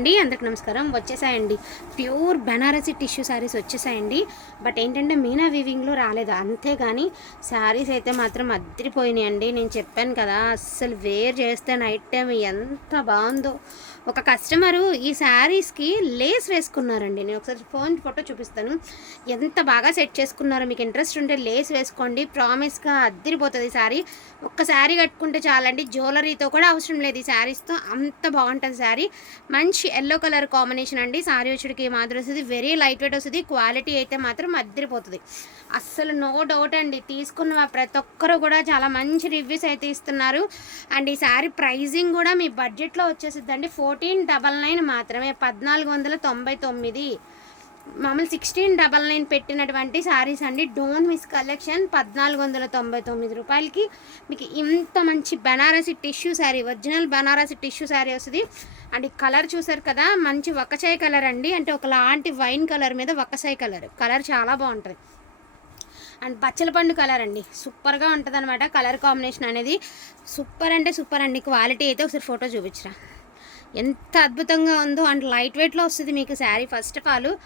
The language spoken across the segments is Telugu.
అండి అందరికి నమస్కారం. వచ్చేసాయండి. ప్యూర్ బెనారసీ టిష్యూ శారీస్ వచ్చేసాయండి. బట్ ఏంటంటే మీనా వీవింగ్లో రాలేదు. అంతేగాని శారీస్ అయితే మాత్రం అద్దరిపోయినాయండి. నేను చెప్పాను కదా అస్సలు వేర్ చేస్తే నైట్ టైం ఎంత బాగుందో. ఒక కస్టమరు ఈ శారీస్కి లేస్ వేసుకున్నారండి. నేను ఒకసారి ఫోన్ ఫోటో చూపిస్తాను. ఎంత బాగా సెట్ చేసుకున్నారో మీకు ఇంట్రెస్ట్ ఉంటే లేస్ వేసుకోండి. ప్రామిస్గా అద్దరిపోతుంది ఈ శారీ ఒక్క శారీ కట్టుకుంటే చాలండి. జ్యువెలరీతో కూడా అవసరం లేదు ఈ శారీస్తో అంత బాగుంటుంది శారీ మంచి ఎల్లో కలర్ కాంబినేషన్ అండి. సారీ వచ్చేటికి మాత్రం వస్తుంది. వెరీ లైట్ వెయిట్ వస్తుంది. క్వాలిటీ అయితే మాత్రం అద్దరిపోతుంది. అస్సలు నో డౌట్ అండి. తీసుకున్న ప్రతి ఒక్కరు కూడా చాలా మంచి రివ్యూస్ అయితే ఇస్తున్నారు. అండ్ ఈ శారీ ప్రైజింగ్ కూడా మీ బడ్జెట్లో వచ్చేసిద్దండి. ఫోర్టీన్ డబల్ నైన్ మాత్రమే. పద్నాలుగు వందల తొంభై తొమ్మిది. మామూలు సిక్స్టీన్ డబల్ నైన్ పెట్టినటువంటి శారీస్ అండి. డోన్ మిస్ కలెక్షన్ పద్నాలుగు వందల తొంభై తొమ్మిది రూపాయలకి. మీకు ఇంత మంచి Banarasi tissue sari original Banarasi tissue sari వస్తుంది. అండ్ కలర్ చూసారు కదా మంచి వక్కచాయ్ కలర్ అండి. అంటే ఒకలాంటి వైన్ కలర్ మీద వక్కసాయి కలర్ కలర్ చాలా బాగుంటుంది. అండ్ పచ్చల పండు కలర్ అండి. సూపర్గా ఉంటుంది అనమాట కలర్ కాంబినేషన్ అనేది. సూపర్ అంటే సూపర్ అండి. క్వాలిటీ అయితే ఒకసారి ఫోటో చూపించరా. ఎంత అద్భుతంగా ఉందో. అండ్ లైట్ వెయిట్లో వస్తుంది మీకు sari first of all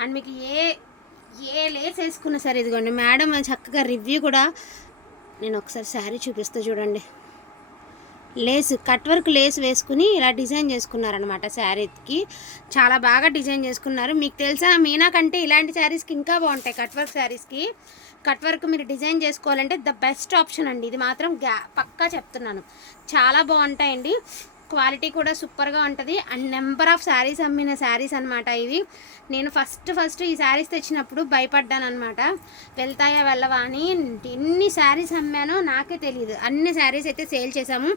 and మీకు ఏ ఏ లేస్ వేసుకున్నా సరే ఇదిగోండి మేడం చక్కగా రివ్యూ కూడా నేను ఒకసారి శారీ చూపిస్తూ చూడండి. లేస్ కట్ వర్క్ లేస్ వేసుకుని ఇలా డిజైన్ చేసుకున్నారనమాట శారీకి. చాలా బాగా డిజైన్ చేసుకున్నారు. మీకు తెలుసా మీనా కంటే ఇలాంటి శారీస్కి ఇంకా బాగుంటాయి కట్ వర్క్ శారీస్కి. కట్ వర్క్ మీరు డిజైన్ చేసుకోవాలంటే ద బెస్ట్ ఆప్షన్ అండి. ఇది మాత్రం గ్యా పక్కా చెప్తున్నాను. చాలా బాగుంటాయండి. క్వాలిటీ కూడా సూపర్గా ఉంటుంది. అండ్ నెంబర్ ఆఫ్ శారీస్ అమ్మిన శారీస్ అనమాట ఇవి. నేను ఫస్ట్ ఫస్ట్ ఈ శారీస్ తెచ్చినప్పుడు భయపడ్డాను అనమాట వెళ్తాయా వెళ్ళవా అని. ఎన్ని శారీస్ అమ్మానో నాకే తెలియదు అన్ని శారీస్ అయితే సేల్ చేసాము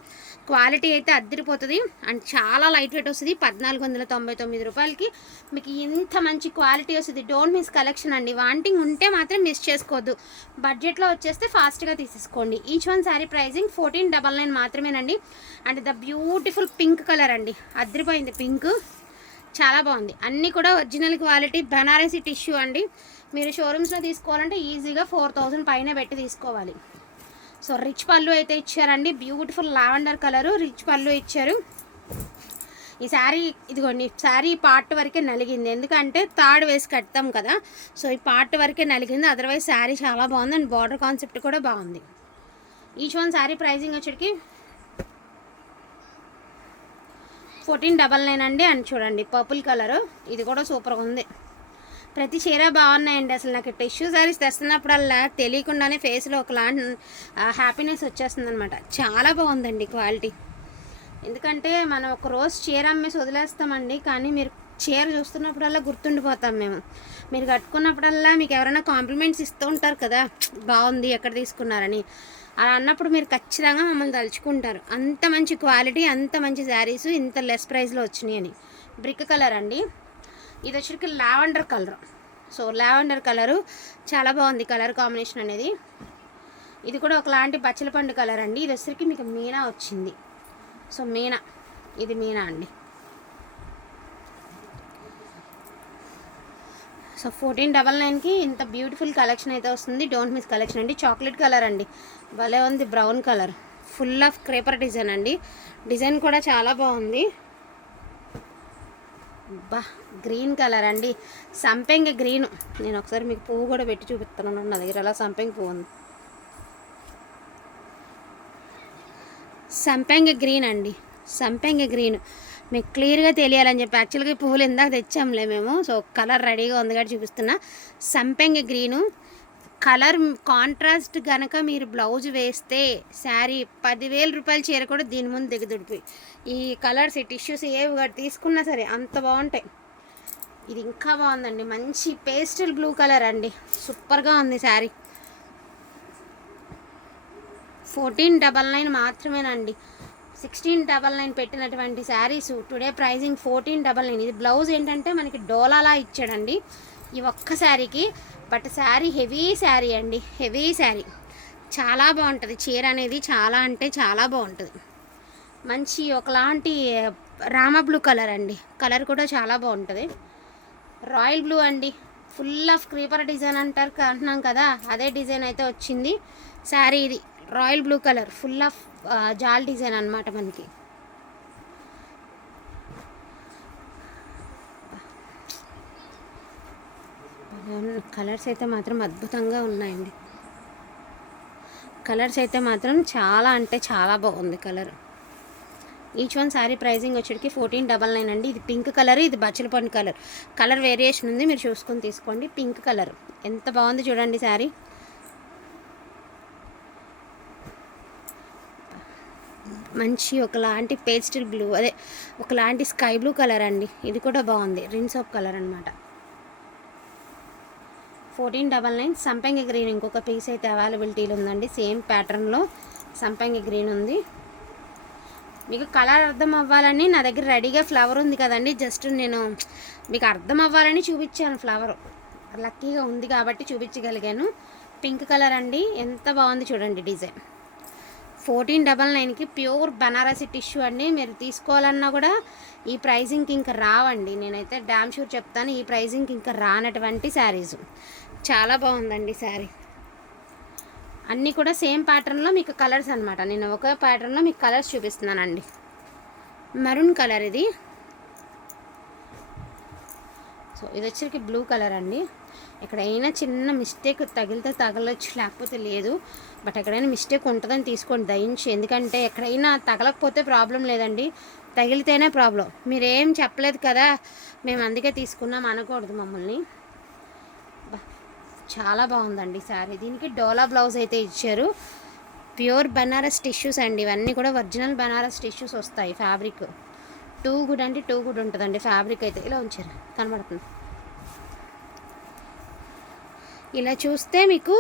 క్వాలిటీ అయితే అద్దరిపోతుంది. అండ్ చాలా లైట్ వెయిట్ వస్తుంది. పద్నాలుగు వందల తొంభై తొమ్మిది రూపాయలకి. మీకు ఇంత మంచి క్వాలిటీ వస్తుంది. డోంట్ మిస్ కలెక్షన్ అండి. వాంటింగ్ ఉంటే మాత్రం మిస్ చేసుకోవద్దు. బడ్జెట్లో వచ్చేస్తే ఫాస్ట్గా తీసేసుకోండి. Each one sari pricing fourteen double nine మాత్రమేనండి. And the beautiful pink colour అండి. అద్దరిపోయింది పింక్. చాలా బాగుంది. అన్నీ కూడా ఒరిజినల్ క్వాలిటీ బనారసి టిష్యూ అండి. మీరు షోరూమ్స్లో తీసుకోవాలంటే ఈజీగా ఫోర్ థౌజండ్ పైన పెట్టి తీసుకోవాలి. సో రిచ్ పళ్ళు అయితే ఇచ్చారండి. బ్యూటిఫుల్ లావెండర్ కలరు రిచ్ పళ్ళు ఇచ్చారు. ఈ శారీ ఇదిగోండి శారీ పార్ట్ వరకే నలిగింది. ఎందుకంటే తాడు వేసి కడతాం కదా సో ఈ పార్ట్ వరకే నలిగింది. అదర్వైజ్ శారీ చాలా బాగుంది అండ్ బార్డర్ కాన్సెప్ట్ కూడా బాగుంది. ఈచ్ వన్ శారీ ప్రైజింగ్ వచ్చేటికి ఫోర్టీన్ డబల్ నైన్ అండి. అని చూడండి పర్పుల్ కలరు. ఇది కూడా సూపర్గా ఉంది. ప్రతి చీర బాగున్నాయండి. అసలు నాకు టిష్యూ సారీస్ తెస్తున్నప్పుడల్లా తెలియకుండానే ఫేస్లో ఒకలాంటి హ్యాపీనెస్ వచ్చేస్తుంది అనమాట చాలా బాగుందండి క్వాలిటీ ఎందుకంటే మనం ఒక రోజు చీర అమ్మేసి వదిలేస్తామండి కానీ మీరు చీర చూస్తున్నప్పుడల్లా గుర్తుండిపోతాం మేము. మీరు కట్టుకున్నప్పుడల్లా మీకు ఎవరైనా కాంప్లిమెంట్స్ ఇస్తూ ఉంటారు కదా బాగుంది ఎక్కడ తీసుకున్నారని. అలా అన్నప్పుడు మీరు ఖచ్చితంగా మమ్మల్ని తలుచుకుంటారు. అంత మంచి క్వాలిటీ అంత మంచి శారీస్ ఇంత లెస్ ప్రైస్లో వచ్చినాయి అని బ్రిక్ కలర్ అండి. ఇది వచ్చరికి lavender colour. So lavender colour చాలా బాగుంది కలర్ కాంబినేషన్ అనేది. ఇది కూడా ఒకలాంటి పచ్చల పండు కలర్ అండి. ఇది వచ్చరికి మీకు మీనా వచ్చింది. సో మీనా ఇది మీనా అండి. సో ఫోర్టీన్ డబల్ నైన్కి ఇంత బ్యూటిఫుల్ కలెక్షన్ అయితే వస్తుంది. డోంట్ మిస్ కలెక్షన్ అండి. చాక్లెట్ కలర్ అండి. భలే ఉంది brown colour. Full of creeper design అండి. డిజైన్ కూడా చాలా బాగుంది. బా గ్రీన్ కలర్ అండి. సంపెంగ గ్రీను నేను ఒకసారి మీకు పువ్వు కూడా పెట్టి చూపిస్తాను. నా దగ్గర అలా సంపెంగ పువ్వు ఉంది. సంపెంగ గ్రీన్ అండి. సంపెంగ గ్రీన్ మీకు క్లియర్గా తెలియాలని చెప్పి యాక్చువల్గా ఈ పువ్వులు ఇందాక తెచ్చాంలే మేము. సో కలర్ రెడీగా ఉంది కాబట్టి చూపిస్తున్నా. సంపెంగ గ్రీను కలర్ కాంట్రాస్ట్ గనక మీరు బ్లౌజ్ వేస్తే శారీ పదివేల రూపాయల చీర కూడా దీని ముందు దిగదుడిపోయి ఈ కలర్స్ ఈ టిష్యూస్ ఏవి తీసుకున్నా సరే అంత బాగుంటాయి. ఇది ఇంకా బాగుందండి. మంచి పేస్టల్ బ్లూ కలర్ అండి. సూపర్గా ఉంది శారీ. ఫోర్టీన్ డబల్ నైన్ మాత్రమేనండి. సిక్స్టీన్ డబల్ నైన్ పెట్టినటువంటి saris today pricing fourteen double nine. ఇది బ్లౌజ్ ఏంటంటే మనకి డోలాలా ఇచ్చాడండి. ఈ ఒక్క శారీకి బట్ శారీ హెవీ శారీ అండి. హెవీ శారీ. చాలా బాగుంటుంది. చీర అనేది చాలా అంటే చాలా బాగుంటుంది. మంచి ఒకలాంటి రామ బ్లూ కలర్ అండి. కలర్ కూడా చాలా బాగుంటుంది. రాయల్ బ్లూ అండి. ఫుల్ ఆఫ్ క్రీపర్ డిజైన్ అంటారు అంటున్నాం కదా అదే డిజైన్ అయితే వచ్చింది. శారీ ఇది royal blue colour. Full of జాల్ డిజైన్ అన్నమాట మనకి. కలర్స్ అయితే మాత్రం అద్భుతంగా ఉన్నాయండి. కలర్స్ అయితే మాత్రం చాలా అంటే చాలా బాగుంది colour. Each one sari pricing వచ్చేటికి fourteen double nine అండి. ఇది పింక్ కలర్ ఇది బచ్చలపండు కలర్. కలర్ వేరియేషన్ ఉంది మీరు చూసుకొని తీసుకోండి. Pink colour. ఎంత బాగుంది చూడండి శారీ. మంచి ఒకలాంటి పేస్టల్ బ్లూ అదే ఒకలాంటి స్కై బ్లూ కలర్ అండి. ఇది కూడా బాగుంది. రిన్స్ ఆఫ్ కలర్ అనమాట ఫోర్టీన్ డబల్ నైన్ సంపంగి గ్రీన్ ఇంకొక పీస్ అయితే అవైలబిలిటీలో ఉందండి. సేమ్ ప్యాటర్న్లో సంపంగి గ్రీన్ ఉంది. మీకు కలర్ అర్థం అవ్వాలని నా దగ్గర రెడీగా ఫ్లవర్ ఉంది కదండి. జస్ట్ నేను మీకు అర్థం అవ్వాలని చూపించాను ఫ్లవర్ లక్కీగా ఉంది కాబట్టి చూపించగలిగాను. పింక్ కలర్ అండి. ఎంత బాగుంది చూడండి డిజైన్. ఫోర్టీన్ డబల్ నైన్కి ప్యూర్ బనారసి టిష్యూ అండి. మీరు తీసుకోవాలన్నా కూడా ఈ ప్రైజింగ్కి ఇంకా రావండి. నేనైతే డ్యామ్ షూర్ చెప్తాను ఈ ప్రైజింగ్కి ఇంకా రానటువంటి శారీస్. చాలా బాగుందండి శారీ. అన్నీ కూడా సేమ్ ప్యాటర్న్లో మీకు కలర్స్ అనమాట నేను ఒకే ప్యాటర్న్లో మీకు కలర్స్ చూపిస్తున్నానండి. మెరూన్ కలర్ ఇది. సో ఇది వచ్చరికి బ్లూ కలర్ అండి. ఎక్కడైనా చిన్న మిస్టేక్ తగిలితే తగలొచ్చు లేకపోతే లేదు. బట్ ఎక్కడైనా మిస్టేక్ ఉంటుందని తీసుకోండి దయించి. ఎందుకంటే ఎక్కడైనా తగలకపోతే ప్రాబ్లం లేదండి. తగిలితేనే ప్రాబ్లం మీరేం చెప్పలేదు కదా మేము అందుకే తీసుకున్నాం అనకూడదు మమ్మల్ని. చాలా బాగుందండి సారీ దీనికి డోలా బ్లౌజ్ అయితే ఇచ్చారు. ప్యూర్ బనారస్ టిష్యూస్ అండి. ఇవన్నీ కూడా ఒరిజినల్ బనారస్ టిష్యూస్ వస్తాయి ఫ్యాబ్రిక్ టూ గుడ్ అంటే టూ గుడ్ ఉంటుందండి ఫ్యాబ్రిక్ అయితే. ఇలా ఉంచారు కనబడుతుంది. ఇలా చూస్తే మీకు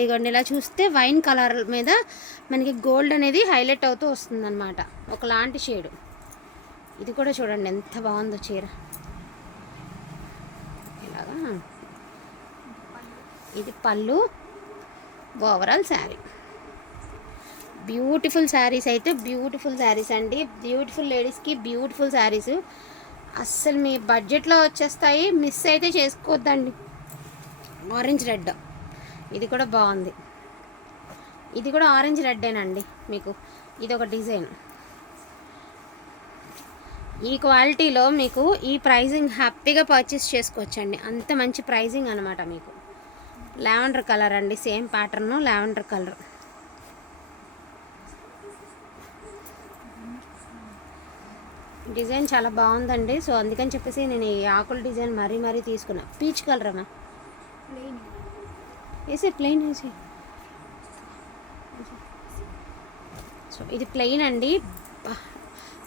ఇగోండి ఇలా చూస్తే వైన్ కలర్ మీద మనకి గోల్డ్ అనేది హైలైట్ అవుతూ వస్తుందన్నమాట. ఒకలాంటి షేడు ఇది కూడా చూడండి ఎంత బాగుందో చీర. ఇలాగా. ఇది పళ్ళు ఓవరాల్ శారీ బ్యూటిఫుల్ శారీస్ అయితే బ్యూటిఫుల్ శారీస్ అండి. బ్యూటిఫుల్ లేడీస్కి బ్యూటిఫుల్ శారీస్. అస్సలు మీ బడ్జెట్లో వచ్చేస్తాయి. మిస్ అయితే చేసుకోవద్దండి. Orange red. ఇది కూడా బాగుంది. ఇది కూడా ఆరెంజ్ రెడ్డేనండి మీకు. ఇది ఒక డిజైన్. ఈ క్వాలిటీలో మీకు ఈ ప్రైజింగ్ హ్యాపీగా పర్చేస్ చేసుకోవచ్చండి. అంత మంచి ప్రైజింగ్ అనమాట మీకు. లావెండర్ కలర్ అండి. Same pattern lavender colour. Design చాలా బాగుందండి. సో అందుకని చెప్పేసి నేను ఈ ఆకుల డిజైన్ మరీ మరీ తీసుకున్నా. పీచ్ కలర్ అమ్మా వేసే ప్లెయిన్ వేసి సో ఇది ప్లెయిన్ అండి.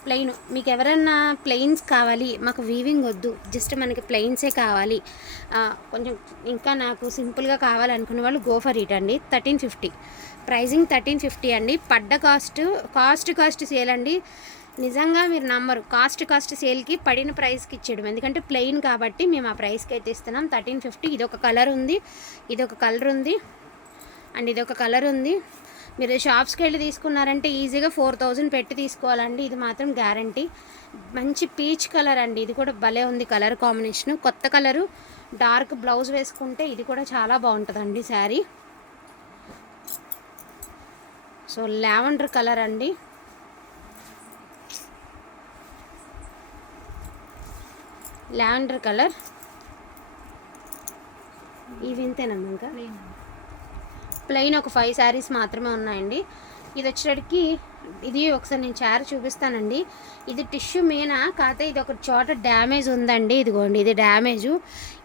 ప్లెయిన్ మీకు ఎవరన్నా ప్లెయిన్స్ కావాలి మాకు వీవింగ్ వద్దు. జస్ట్ మనకి ప్లెయిన్సే కావాలి. కొంచెం ఇంకా నాకు సింపుల్గా కావాలనుకునే వాళ్ళు గో ఫర్ ఇట్ అండి. Thirteen fifty pricing thirteen fifty అండి. పడ్డ కాస్ట్ కాస్ట్ కాస్ట్ సేల్ అండి. నిజంగా మీరు నమ్మరు. కాస్ట్ కాస్ట్ సేల్కి పడిన ప్రైస్కి ఇచ్చేయడం. ఎందుకంటే ప్లెయిన్ కాబట్టి మేము ఆ ప్రైస్కి అయితే ఇస్తున్నాం. థర్టీన్ ఫిఫ్టీ ఇది ఒక కలర్ ఉంది. ఇది ఒక కలర్ ఉంది. అండ్ ఇది ఒక కలర్ ఉంది. మీరు షాప్స్కి వెళ్ళి తీసుకున్నారంటే ఈజీగా ఫోర్ థౌజండ్ పెట్టి తీసుకోవాలండి. ఇది మాత్రం గ్యారంటీ. మంచి పీచ్ కలర్ అండి. ఇది కూడా భలే ఉంది కలర్ కాంబినేషన్. కొత్త కలరు డార్క్ బ్లౌజ్ వేసుకుంటే ఇది కూడా చాలా బాగుంటుందండి శారీ. సో లావెండర్ కలర్ అండి. Lavender colour. ఇవి ఇంతేనమ్మా ఇంకా ప్లెయిన్. ఒక ఫైవ్ శారీస్ మాత్రమే ఉన్నాయండి. ఇది వచ్చేటికి ఇది ఒకసారి నేను చార చూపిస్తానండి. ఇది టిష్యూ మీనా కాకపోతే ఇది ఒక చోట డ్యామేజ్ ఉందండి. ఇదిగోండి ఇది డ్యామేజు.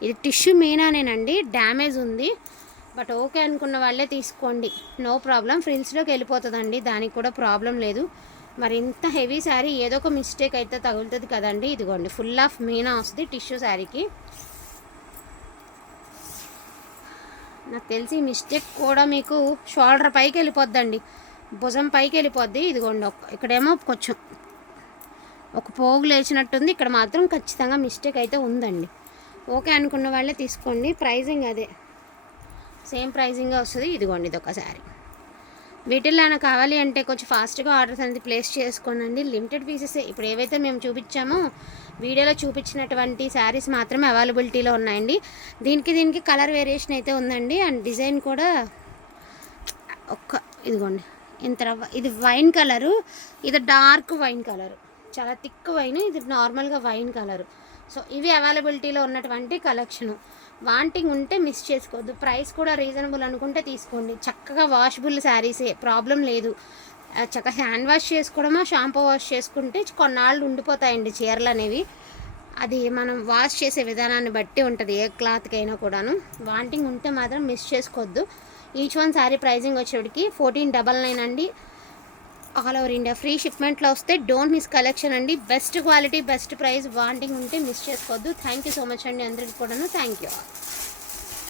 ఇది టిష్యూ మీనానేనండి. డ్యామేజ్ ఉంది. బట్ ఓకే అనుకున్న వాళ్ళే తీసుకోండి. No problem. ఫ్రిల్స్లోకి వెళ్ళిపోతుందండి. దానికి కూడా ప్రాబ్లం లేదు. మరి ఇంత హెవీ శారీ ఏదో ఒక మిస్టేక్ అయితే తగులుతుంది కదండి. ఇదిగోండి ఫుల్ ఆఫ్ మీనా వస్తుంది టిష్యూ శారీకి. నాకు తెలిసి మిస్టేక్ కూడా మీకు షోల్డర్ పైకి వెళ్ళిపోద్దండి. భుజం పైకి వెళ్ళిపోద్ది. ఇదిగోండి ఒక ఇక్కడేమో కొంచెం ఒక పోగు లేచినట్టుంది. ఇక్కడ మాత్రం ఖచ్చితంగా మిస్టేక్ అయితే ఉందండి. ఓకే అనుకున్న వాళ్ళే తీసుకోండి. ప్రైజింగ్ అదే. సేమ్ ప్రైజింగ్ వస్తుంది. ఇదిగోండి ఇది ఒక శారీ. వీటిల్లో ఏమైనా కావాలి అంటే కొంచెం ఫాస్ట్గా ఆర్డర్స్ అనేది ప్లేస్ చేసుకోనండి. లిమిటెడ్ పీసెస్ ఇప్పుడు ఏవైతే మేము చూపించామో వీడియోలో చూపించినటువంటి శారీస్ మాత్రమే అవైలబిలిటీలో ఉన్నాయండి. దీనికి దీనికి కలర్ వేరియేషన్ అయితే ఉందండి. అండ్ డిజైన్ కూడా ఒక్క ఇదిగోండి. ఇంత ఇది వైన్ కలరు ఇది డార్క్ వైన్ కలరు. చాలా థిక్ వైన్ ఇది నార్మల్గా వైన్ కలరు. సో ఇవి అవైలబిలిటీలో ఉన్నటువంటి కలెక్షను. వాంటింగ్ ఉంటే మిస్ చేసుకోవద్దు. ప్రైస్ కూడా రీజనబుల్ అనుకుంటే తీసుకోండి. చక్కగా వాషబుల్ శారీసే ప్రాబ్లం లేదు. చక్కగా హ్యాండ్ వాష్ చేసుకోవడమో షాంపూ వాష్ చేసుకుంటే కొన్నాళ్ళు ఉండిపోతాయండి చీరలు అనేవి. అది మనం వాష్ చేసే విధానాన్ని బట్టి ఉంటుంది ఏ క్లాత్కైనా కూడాను. వాంటింగ్ ఉంటే మాత్రం మిస్ చేసుకోవద్దు. ఈచ్ వన్ శారీ ప్రైజింగ్ వచ్చేటికి ఫోర్టీన్ డబల్ నైన్ అండి. All over India. ఫ్రీ షిప్మెంట్లో వస్తే డోంట్ మిస్ కలెక్షన్ అండి. Best quality best price wanting ఉంటే మిస్ చేసుకోవద్దు. థ్యాంక్ యూ సో మచ్ అండి అందరికీ కూడాను. Thank you